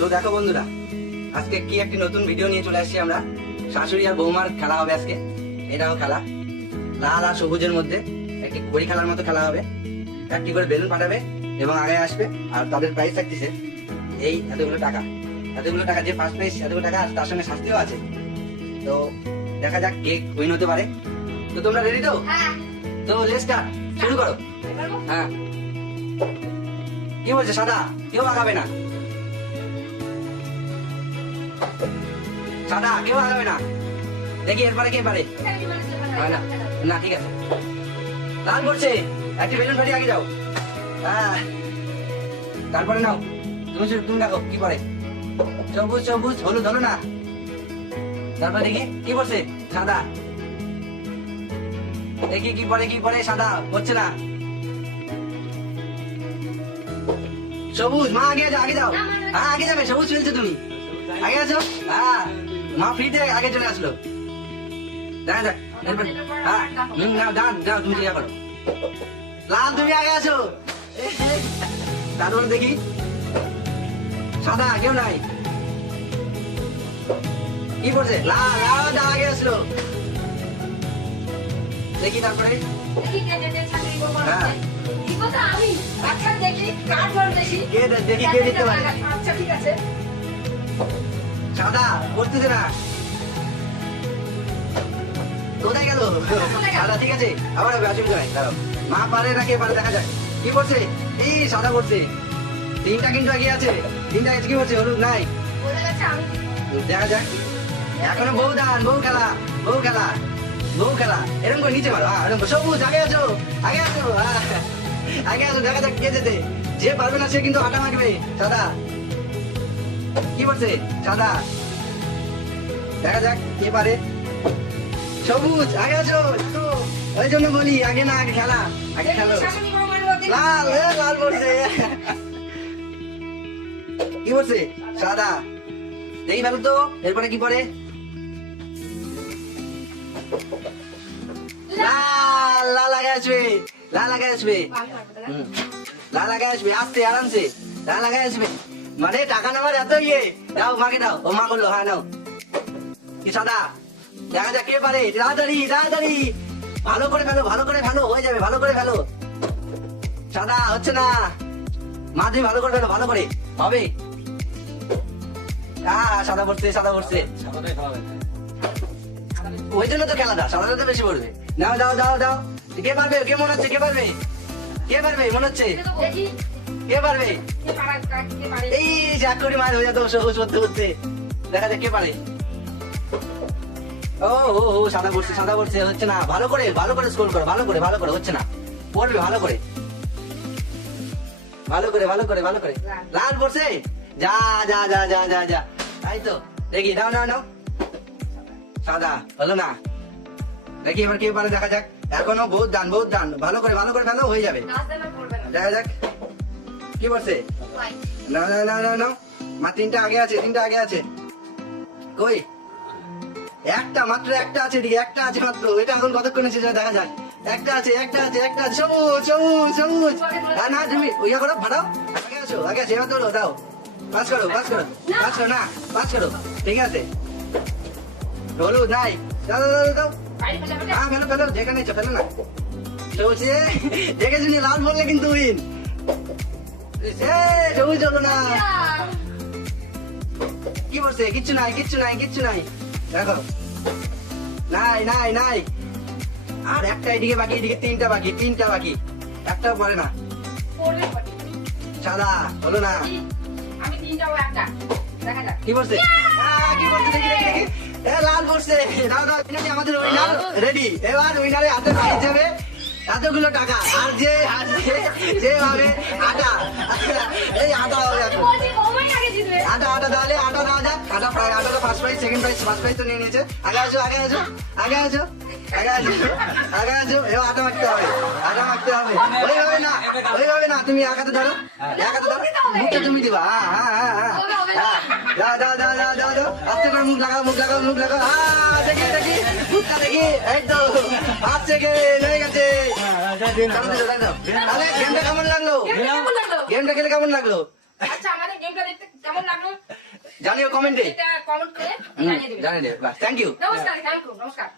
তো দেখো বন্ধুরা, আজকে কি একটি নতুন ভিডিও নিয়ে চলে আসছি আমরা। শাশুড়ি আর বৌমার খেলা হবে আজকে। এটাও খেলা, লাল আর সবুজের মধ্যে একটি ঘড়ি খেলার মতো খেলা হবে। একটি করে বেলুন পাঠাবে এবং আগে আসবে, আর তাদের প্রাইস থাকতেছে এই এতগুলো টাকা। এতগুলো টাকা, যে ফার্স্ট প্রাইস এতগুলো টাকা, তার সঙ্গে শাস্তিও আছে। তো দেখা যাক কে উইন হতে পারে। তো তোমরা রেডি তো? তো লেটস স্টার্ট, শুরু করো। হ্যাঁ, কি বলছে সাদা? কেউ আগাবে না, সাদা কেউ আগাবে না। দেখি এরপরে কে পারে। না না, ঠিক আছে। লাল করছে, একটি বেলুন ফাটিয়ে আগে যাও। হ্যাঁ, তারপরে নাও, তুমি দেখো কি পারে। সবুজ সবুজ, হলুদ হলো না। তারপরে দেখি কি করছে সাদা। দেখি কি পরে সাদা হচ্ছে না। সবুজ, মা আগে যাও। হ্যাঁ, আগে যাবে, সবুজ ফেলছো তুমি, আগে আছো। হ্যাঁ, মা ফ্রিতে আগে চলে আসলো। দেখা যাক। হ্যাঁ, যাও তুমি চিন্তা করো। লাল তুমি আগে আছো। তারপরে দেখি সাদা কেউ নাই। কি করছে? লাল আগে আসলো। দেখি তারপরে। হ্যাঁ, দেখি কে জিততে পারে। সাদা করতেছে না, কোথায় গেল সাদা? ঠিক আছে, আবার অসুবিধা নাই, দাঁড়াও। মা পারে না কে পারে দেখা যাক। কি করছে? এই সাদা করছে। তিনটা কিন্তু এগিয়ে আছে, তিনটা কি করছে? হলুদ নাই, দেখা যাক। এখনো বউ খেলা এরকম করে নিচে মারো। এরকম সবুজ আগে আছো। দেখা যাক কে যেতে। যে পারবে না সে কিন্তু আটা মাখবে। সাদা কি করছে? সাদা, দেখা যাক কে পারে। সবুজ আগে আছো, তো ওই জন্য বলি আগে না, আগে খেলা, আগে খেলো। লাল করছে। কি করছে? সাদা। দেখি ফেলো তো, এরপরে কি করে? লাল আগে আসবে, আস্তে আরামসে লাল আগে আসবে। মানে টাকা নেওয়ার এত ইয়ে। দাও মাকে দাও। ও মা করলো, হ্যাঁ নাও। কি সাদা, দেখা যাক কে পারে। তাড়াতাড়ি ভালো করে ফেলো, হয়ে যাবে। ভালো করে ফেলো। সাদা হচ্ছে না, মা তুমি ভালো করে ফেলো, ভালো করে হবে। সাদা পড়ছে। ওই জন্য তো খেলাটা, সাদাটা তো বেশি পড়বে। দাও। কে পারবে? কে মনে হচ্ছে? কে পারবে মনে হচ্ছে? কে পারবে? এই এক করে মার হয়ে যেত সবুজ করতে। দেখা যাক কে পারে। ও সাদা পড়ছে, হচ্ছে না। ভালো করে স্ক্রল করো, ভালো করে হচ্ছে না, পড়বে ভালো করে। লাল পড়ছে। যা তাই তো। দেখি নাও। সাদা হলো না। দেখি এবার কে পারে, দেখা যাক। এখনো বহুত দান। ভালো করে ফেলো, হয়ে যাবে। দেখা যাক কি বলছে। না মা, তিনটা আগে আছে। কই? মাত্র একটা আছে, এদিকে একটা আছে মাত্র। এটা এখন কতক্ষণ এসেছে দেখা যাক। একটা আছে। সবুজ। না তুমি ওইয়া করো, ভাড়াও। আগে আছো। এবার তো দাও, পাস করো না, পাস করো। ঠিক আছে, হলুদ নাই। দাও। ফেলো, যেখানে ইচ্ছা ফেলো না। সবুজে দেখে শুনি লাল বললে কিন্তু উইন। সবুজ হলো না। কি বলছে? কিচ্ছু নাই। দেখো, নাই। আর একটা এদিকে বাকি, তিনটা বাকি। একটাও পরে না। সাদা হলো না। কি বলছে? দেখি। লাল পড়ছে। দাও, আমাদের উইনার রেডি। এবার উইনারের হাতে প্রাইজ যাবে এতগুলো টাকা। আর যে হবে আটা, এই আটা হবে। আটা তাহলে আটা দেওয়া যাক। আটা first prize, second prize, first prize তো নিয়ে নিয়েছে। আগে আছো। এবার আটা মাখতে হবে। ওইভাবে না, তুমি এক হাতে ধরো। মুখটা তুমি দিবা। হ্যাঁ। দাও। আস্তে করে মুখ লাগাও। দেখি মুখটা দেখি। এই তো 5 সেকেন্ড হয়ে গেছে। তাহলে গেমটা কেমন লাগলো? গেমটা খেলে কেমন লাগলো? আচ্ছা আমাদের গেমটা দেখতে কেমন লাগলো জানিও কমেন্টে এটা কমেন্ট করে জানিয়ে দেবেন জানিয়ে দেবে বাস থ্যাংক ইউ নমস্কার থ্যাংক ইউ নমস্কার